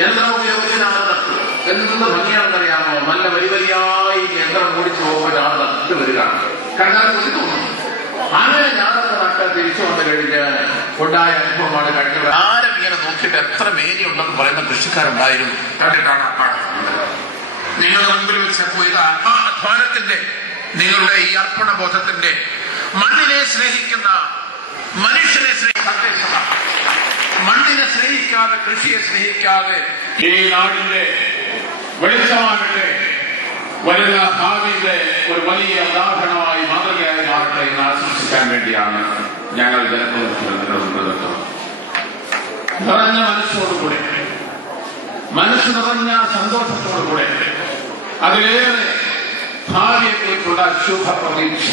യന്ത്രം ഉപയോഗിച്ചാണ് നട്ടു. എന്ത് ഭംഗിയാണെന്നറിയാമോ? നല്ല വരിയായി യന്ത്രം ഓടിച്ചു പോകുമ്പോൾ ഞാൻ നട്ട് വരികയാണ്. കണ്ടാൽ കുറിച്ച് തോന്നുന്നു. അങ്ങനെ ഞാനൊക്കെ നട്ട് തിരിച്ചു വന്നു കഴിഞ്ഞ് ഉണ്ടായ അനുഭവമാണ് കഴിഞ്ഞത്. ആരും ഇങ്ങനെ നോക്കിയിട്ട് എത്ര മേനിയുണ്ടെന്ന് പറയുന്ന കൃഷിക്കാരുണ്ടായിരുന്നു. കണ്ടിട്ടാണ് നിങ്ങളുടെ മുമ്പിൽ വെച്ച് പോയത് അധ്വാനത്തിന്റെ, നിങ്ങളുടെ ഈ അർപ്പണബോധത്തിന്റെ, മണ്ണിനെ സ്നേഹിക്കുന്ന മനുഷ്യനെ സന്ദേശമാണ്. മണ്ണിനെ സ്നേഹിക്കാതെ, കൃഷിയെ സ്നേഹിക്കാതെ ഈ നാടിന്റെ വെളിച്ചമാകട്ടെ, വരുന്ന ഭാവിയിലെ ഒരു വലിയ ഉദാഹരണമായി മാതൃകയായി മാറട്ടെ എന്ന് ആശംസിക്കാൻ വേണ്ടിയാണ് ഞങ്ങൾ ജനപ്രതിനിധികൾ നിറഞ്ഞ മനസ്സോടുകൂടെ, മനസ്സ് നിറഞ്ഞ സന്തോഷത്തോടുകൂടെ, അതിലേറെ ഭാവിയെക്കുറിച്ചുള്ള ശുഭപ്രതീക്ഷ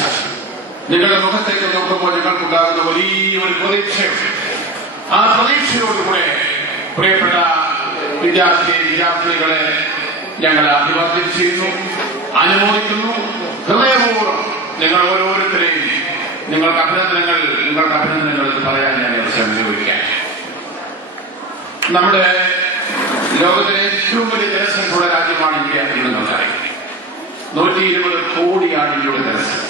നിങ്ങളുടെ മുഖത്തേക്ക് നോക്കുമ്പോൾ ഞങ്ങൾക്കുണ്ടാകുന്ന വലിയൊരു പ്രതീക്ഷയുണ്ട്. ആ പ്രതീക്ഷയോടുകൂടെ പ്രിയപ്പെട്ട വിദ്യാർത്ഥികളെ ഞങ്ങൾ അഭിവാദ്യം ചെയ്യുന്നു, അനുമോദിക്കുന്നു. ഹൃദയപൂർവ്വം നിങ്ങൾ ഓരോരുത്തരെയും നിങ്ങൾക്ക് അഭിനന്ദനങ്ങൾ പറയാൻ ഞാൻ അവസരം ഉപയോഗിക്കാം. നമ്മുടെ ലോകത്തിലെ ഏറ്റവും വലിയ ജനസംഖ്യയുള്ള രാജ്യമാണ് ഇന്ത്യ എന്ന് നമുക്കറിയാം. 120 കോടിയാണ് ഇന്ത്യയുടെ ജനസംഖ്യ.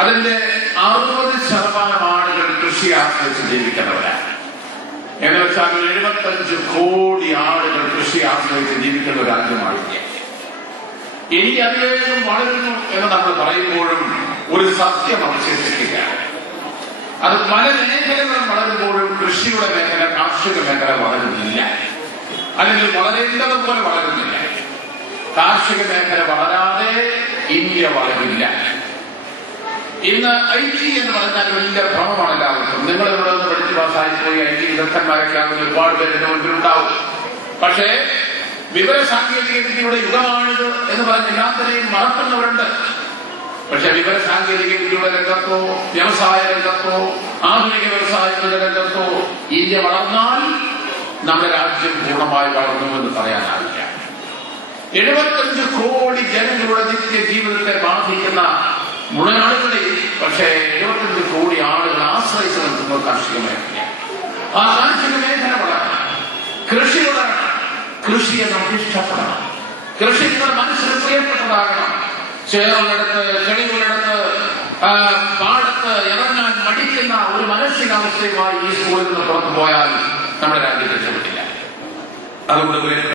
അതിന്റെ 60% ആളുകൾ കൃഷി ആശ്രയിച്ച് ജീവിക്കുന്നവരാണ്. എന്ന് വെച്ചാൽ 75 കോടി ആളുകൾ കൃഷി ആശ്രയിച്ച് ജീവിക്കുന്ന ഒരു രാജ്യമാണ് ഇന്ത്യ. ഇന്ത്യ അതിവേഗം വളരുന്നു എന്ന് നമ്മൾ പറയുമ്പോഴും ഒരു സത്യം അവശേഷിക്കുകയാണ്. അത് പല മേഖലകളും വളരുമ്പോഴും കൃഷിയുടെ മേഖല, കാർഷിക മേഖല വളരുന്നില്ല, അല്ലെങ്കിൽ വളരേണ്ടതുപോലെ വളരുന്നില്ല. കാർഷിക മേഖല വളരാതെ ഇന്ത്യ വളരില്ല. ഇന്ന് IT എന്ന് പറഞ്ഞാൽ വലിയ ഭ്രമമാണ് എല്ലാവർക്കും. നിങ്ങൾ ഇവിടെ നിന്ന് പഠിച്ച് പാസ്സായി പോയി IT വിദഗ്ധന്മാരൊക്കെ ആകുന്ന ഒരുപാട് പേര് എന്റെ മുൻപിലുണ്ടാവും. പക്ഷേ വിവരസാങ്കേതിക വിദ്യയുടെ യുഗമാണിത് എന്ന് പറഞ്ഞ് എല്ലാത്തിനെയും മറക്കുന്നവരുണ്ട്. പക്ഷെ വിവരസാങ്കേതിക വിദ്യയുടെ രംഗത്തോ, വ്യവസായ രംഗത്തോ, ആധുനിക വ്യവസായങ്ങളുടെ രംഗത്തോ ഇന്ത്യ വളർന്നാൽ നമ്മുടെ രാജ്യം പൂർണ്ണമായി വളർന്നുവെന്ന് പറയാനാവില്ല. 75 കോടി ജനങ്ങളുടെ നിത്യ ജീവിതത്തെ ബാധിക്കുന്ന മുളയാളുകളിൽ പക്ഷേ 75 കോടി ആളുകൾ ആശ്രയിച്ച് നിൽക്കുന്ന കാർഷിക മേഖല. ആ കാർഷിക മേഖല വളരണം, കൃഷി വളരണം, കൃഷിയെ നമുക്ക് ഇഷ്ടപ്പെടണം, കൃഷി നിങ്ങളുടെ മനസ്സിന് പ്രിയപ്പെട്ടതാകണം. ചേറുള്ളിടത്ത്, ചെളികളിടത്ത്, പാടത്ത് ഇറങ്ങാൻ മടിക്കുന്ന ഒരു മാനസികാവസ്ഥയുമായി ഈ സ്കൂളിൽ നിന്ന് പുറത്തു പോയാൽ നമ്മുടെ രാജ്യത്തെ രക്ഷപ്പെട്ടില്ല. അതുകൊണ്ട്